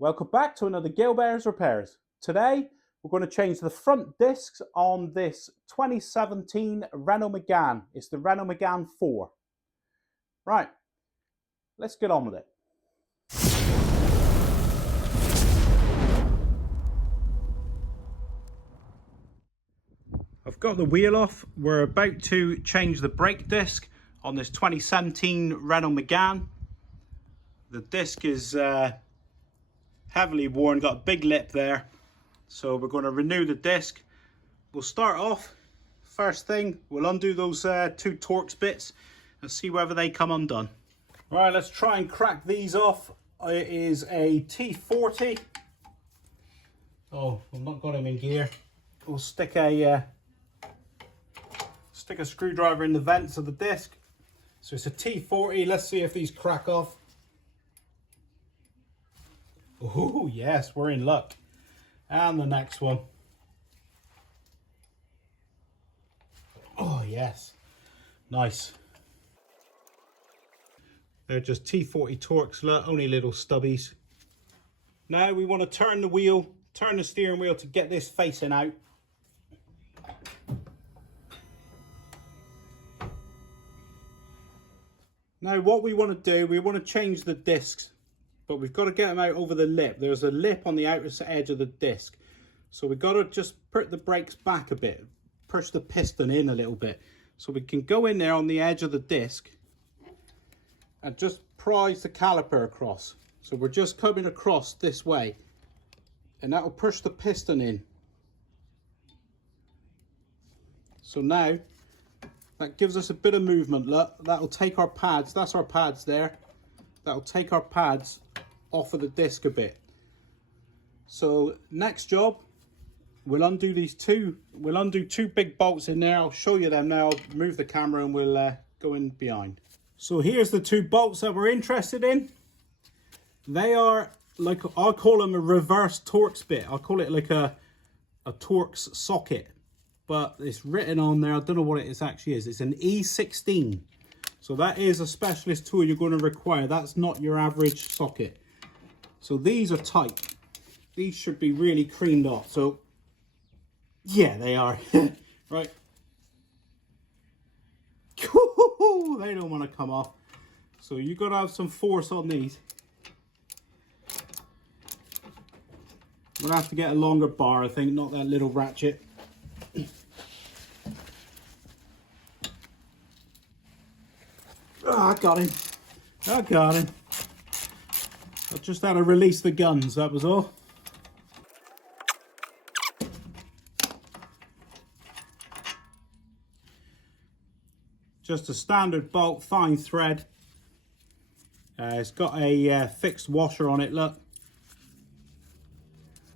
Welcome back to another Gilbert's Repairs. Today we're going to change the front discs on this 2017 Renault Megane. It's the Renault Megane 4. Right, let's get on with it. I've got the wheel off. We're about to change the brake disc on this 2017 Renault Megane. The disc is heavily worn, got a big lip there. So we're going to renew the disc. We'll start off, first thing, we'll undo those two Torx bits and see whether they come undone. All right, let's try and crack these off. It is a T40. Oh, I've not got them in gear. We'll stick a screwdriver in the vents of the disc. So it's a T40. Let's see if these crack off. Oh yes, we're in luck. And the next one. Oh yes, nice. They're just T40 Torx, look, only little stubbies. Now we want to turn the steering wheel to get this facing out. Now what we want to do, we want to change the discs, but we've got to get them out over the lip. There's a lip on the outer edge of the disc. So we've got to just put the brakes back a bit, push the piston in a little bit. So we can go in there on the edge of the disc and just prise the caliper across. So we're just coming across this way and that will push the piston in. So now that gives us a bit of movement. Look, that'll take our pads, that's our pads there. That'll take our pads off of the disc a bit. So next job, we'll undo two big bolts in there. I'll show you them now. I'll move the camera and we'll go in behind. So here's the two bolts that we're interested in. They are like, I'll call them a reverse Torx bit. I'll call it like a Torx socket, but it's written on there. I don't know what it actually is. It's an E16. So that is a specialist tool you're going to require. That's not your average socket. So these are tight. These should be really creamed off. So yeah, they are. Right. They don't want to come off. So you got to have some force on these. We'll have to get a longer bar, I think, not that little ratchet. Oh, I got him. I got him. I just had to release the guns, that was all. Just a standard bolt, fine thread. It's got a fixed washer on it, look.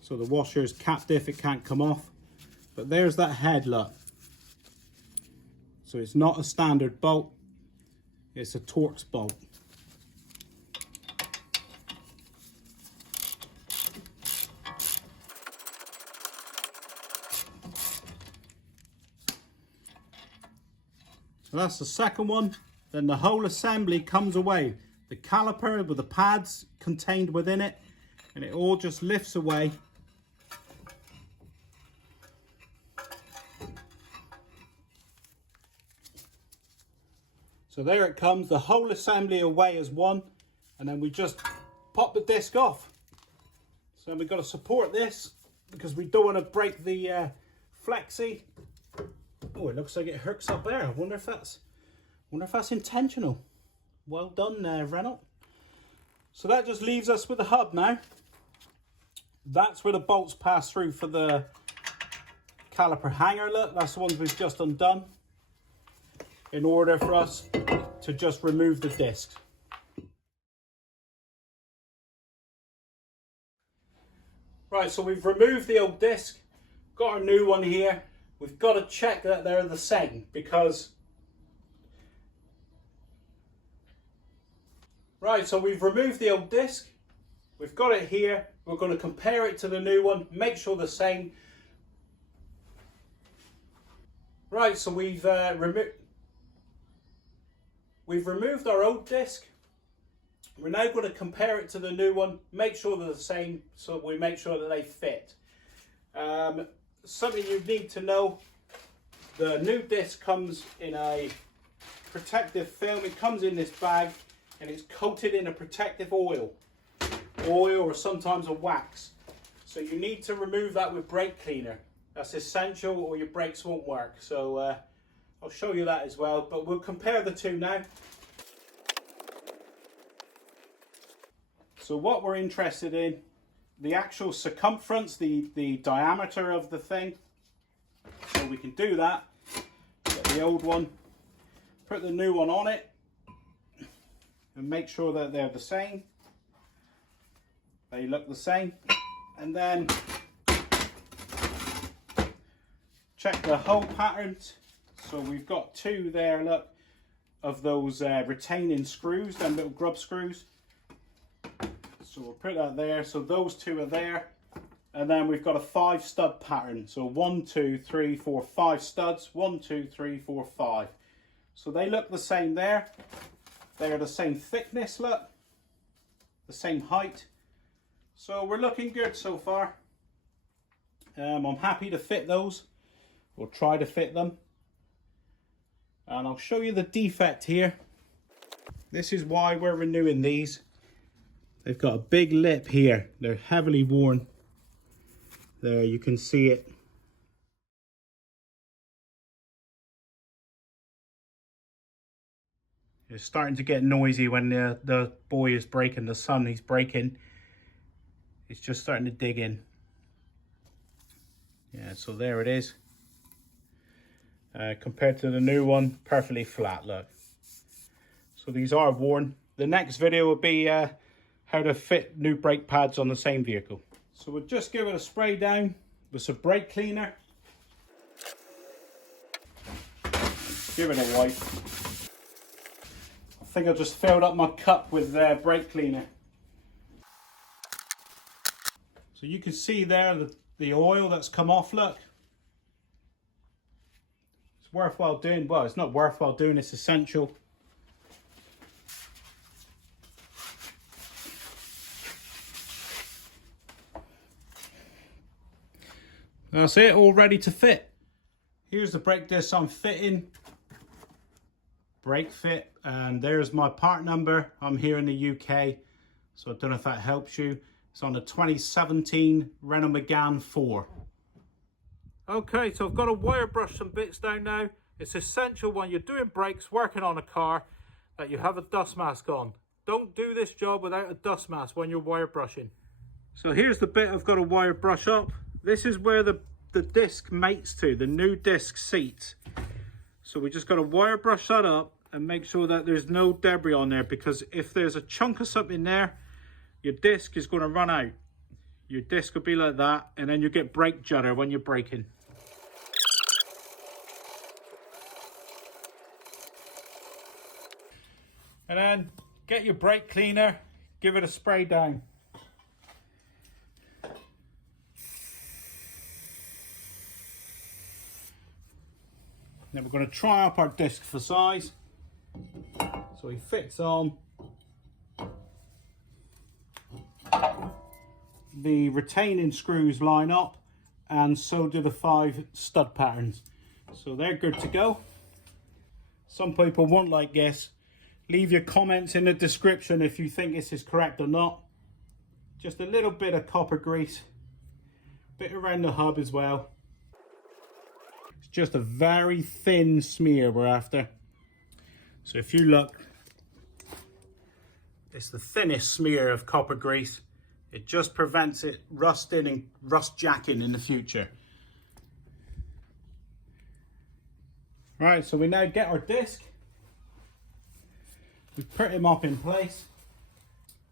So the washer is capped if it can't come off. But there's that head, look. So it's not a standard bolt. It's a Torx bolt. So that's the second one. Then the whole assembly comes away. The caliper with the pads contained within it, and it all just lifts away. So there it comes, the whole assembly away as one, and then we just pop the disc off. So we've got to support this because we don't want to break the flexi. Oh, it looks like it hooks up there. I wonder if that's intentional. Well done there, Renault. So that just leaves us with the hub now. That's where the bolts pass through for the caliper hanger. Look, that's the ones we've just undone in order for us to just remove the discs. Right, so we've removed the old disc, got our new one here. We've got to check that they're the same because... Right, so we've removed the old disc. We've got it here. We're going to compare it to the new one, make sure the same. Right, so we've removed our old disc. We're now going to compare it to the new one, make sure they're the same, so we make sure that they fit. Something you need to know, the new disc comes in a protective film. It comes in this bag and it's coated in a protective oil or sometimes a wax. So you need to remove that with brake cleaner. That's essential or your brakes won't work. So I'll show you that as well, but we'll compare the two now. So what we're interested in, the actual circumference, the diameter of the thing. So we can do that. Get the old one, put the new one on it, and make sure that they're the same. They look the same. And then check the hole patterns. So we've got two there, look, of those retaining screws, them little grub screws. So we'll put that there. So those two are there. And then we've got a 5 stud pattern. So 1, 2, 3, 4, 5 studs. 1, 2, 3, 4, 5. So they look the same there. They are the same thickness, look. The same height. So we're looking good so far. I'm happy to fit those. We'll try to fit them. And I'll show you the defect here. This is why we're renewing these. They've got a big lip here. They're heavily worn. There, you can see it. It's starting to get noisy when the boy is braking, the son he's braking. It's just starting to dig in. Yeah, so there it is. Compared to the new one, perfectly flat, look. So these are worn. The next video will be how to fit new brake pads on the same vehicle. So we'll just give it a spray down with some brake cleaner. Give it a wipe. I think I just filled up my cup with brake cleaner. So you can see there the oil that's come off, look. It's worthwhile doing. Well, it's not worthwhile doing, it's essential. That's it, all ready to fit. Here's the brake disc I'm fitting. Brake fit, and there's my part number. I'm here in the UK, so I don't know if that helps you. It's on the 2017 Renault Megane 4. Okay, so I've got to wire brush some bits down now. It's essential when you're doing brakes, working on a car, that you have a dust mask on. Don't do this job without a dust mask when you're wire brushing. So here's the bit I've got to wire brush up. This is where the disc mates to, the new disc seat. So we just got to wire brush that up and make sure that there's no debris on there, because if there's a chunk of something there, your disc is going to run out. Your disc will be like that, and then you get brake judder when you're braking. And then get your brake cleaner, give it a spray down. Then we're going to try up our disc for size. So he fits on. The retaining screws line up, and so do the 5 stud patterns. So they're good to go. Some people won't like this. Leave your comments in the description if you think this is correct or not. Just a little bit of copper grease. Bit around the hub as well. It's just a very thin smear we're after. So if you look, it's the thinnest smear of copper grease. It just prevents it rusting and rust jacking in the future. Right, so we now get our disc. We put him up in place.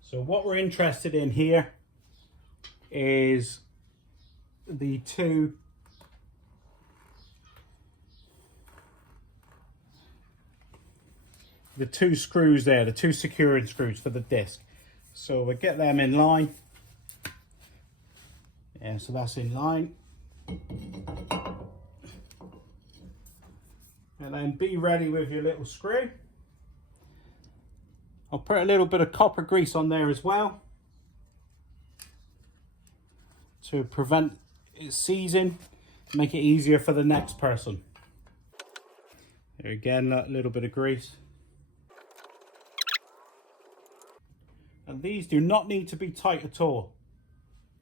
So what we're interested in here is the two screws there, the 2 securing screws for the disc. So we'll get them in line. Yeah, so that's in line. And then be ready with your little screw. I'll put a little bit of copper grease on there as well to prevent it seizing, make it easier for the next person. Here again, a little bit of grease. And these do not need to be tight at all.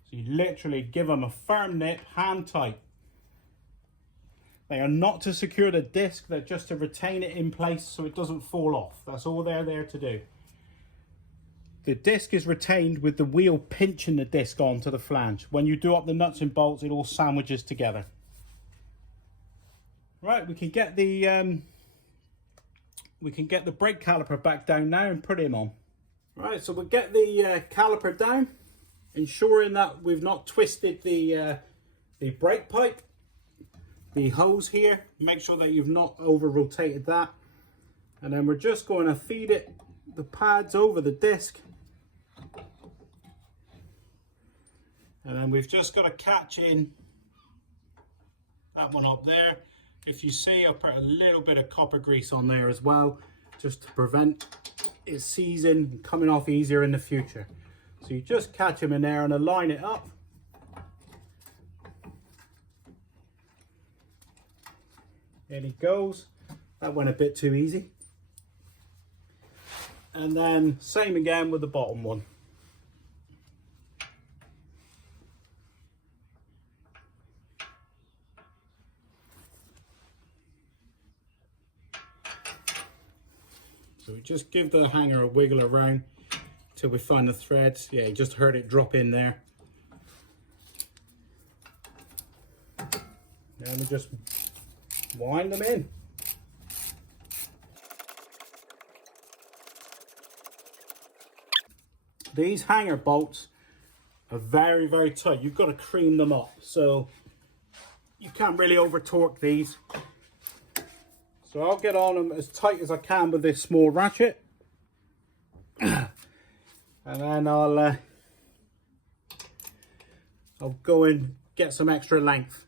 So you literally give them a firm nip, hand tight. They are not to secure the disc, they're just to retain it in place so it doesn't fall off. That's all they're there to do. The disc is retained with the wheel pinching the disc onto the flange. When you do up the nuts and bolts, it all sandwiches together. Right, we can get the brake caliper back down now and put him on. Right, so we'll get the caliper down, ensuring that we've not twisted the brake pipe, the hose here. Make sure that you've not over rotated that. And then we're just going to feed it the pads over the disc. And then we've just got to catch in that one up there. If you see, I'll put a little bit of copper grease on there as well, just to prevent it seizing and coming off easier in the future. So you just catch them in there and align it up. There he goes. That went a bit too easy. And then same again with the bottom one. So we just give the hanger a wiggle around till we find the threads. Yeah, you just heard it drop in there. And we just wind them in. These hanger bolts are very, very tight. You've got to cream them up. So you can't really over torque these. So I'll get on them as tight as I can with this small ratchet. And then I'll go and get some extra length.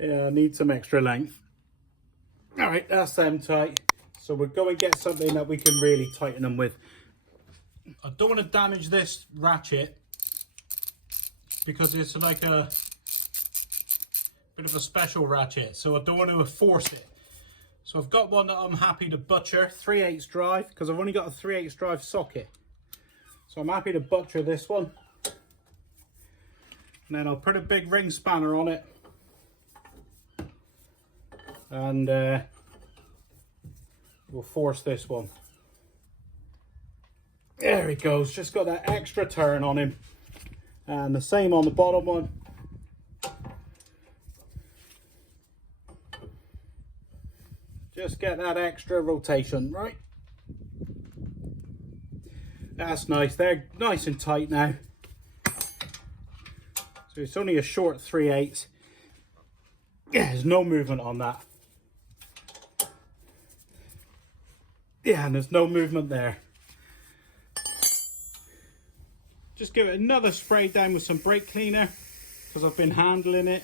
Yeah, I need some extra length. All right, that's them tight. So we'll go and get something that we can really tighten them with. I don't want to damage this ratchet because it's like a bit of a special ratchet, so I don't want to force it. So I've got one that I'm happy to butcher, 3/8 drive, because I've only got a 3/8 drive socket. So I'm happy to butcher this one. And then I'll put a big ring spanner on it. And we'll force this one. There he goes, just got that extra turn on him. And the same on the bottom one. Just get that extra rotation, right? That's nice, they're nice and tight now. So it's only a short 3/8. Yeah, there's no movement on that. Yeah, and there's no movement there. Just give it another spray down with some brake cleaner because I've been handling it.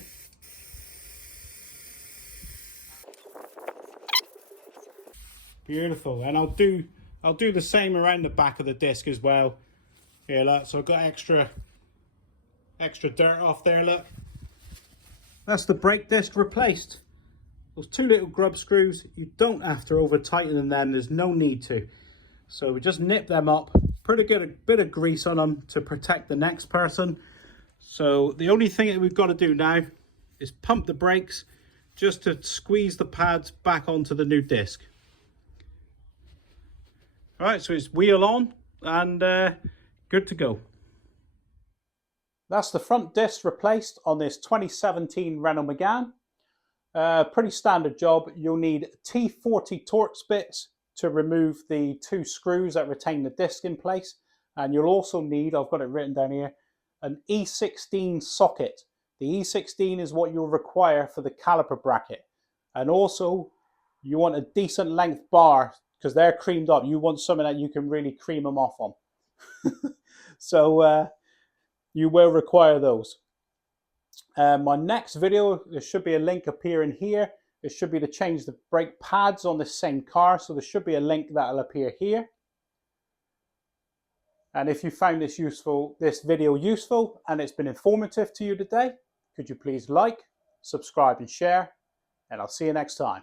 Beautiful, and I'll do the same around the back of the disc as well. Here, look, so I've got extra dirt off there, look. That's the brake disc replaced. Those two little grub screws, you don't have to over tighten them, there's no need to. So we just nip them up, put a bit of grease on them to protect the next person. So the only thing that we've got to do now is pump the brakes just to squeeze the pads back onto the new disc. All right, so it's wheel on and good to go. That's the front disc replaced on this 2017 Renault Megane. Pretty standard job. You'll need T40 Torx bits to remove the two screws that retain the disc in place. And you'll also need, I've got it written down here, an E16 socket. The E16 is what you'll require for the caliper bracket. And also, you want a decent length bar because they're creamed up. You want something that you can really cream them off on. So you will require those. My next video, there should be a link appearing here It should be to change the brake pads on the same car. So there should be a link that'll appear here. And if you found this video useful and it's been informative to you today, could you please like, subscribe and share, and I'll see you next time.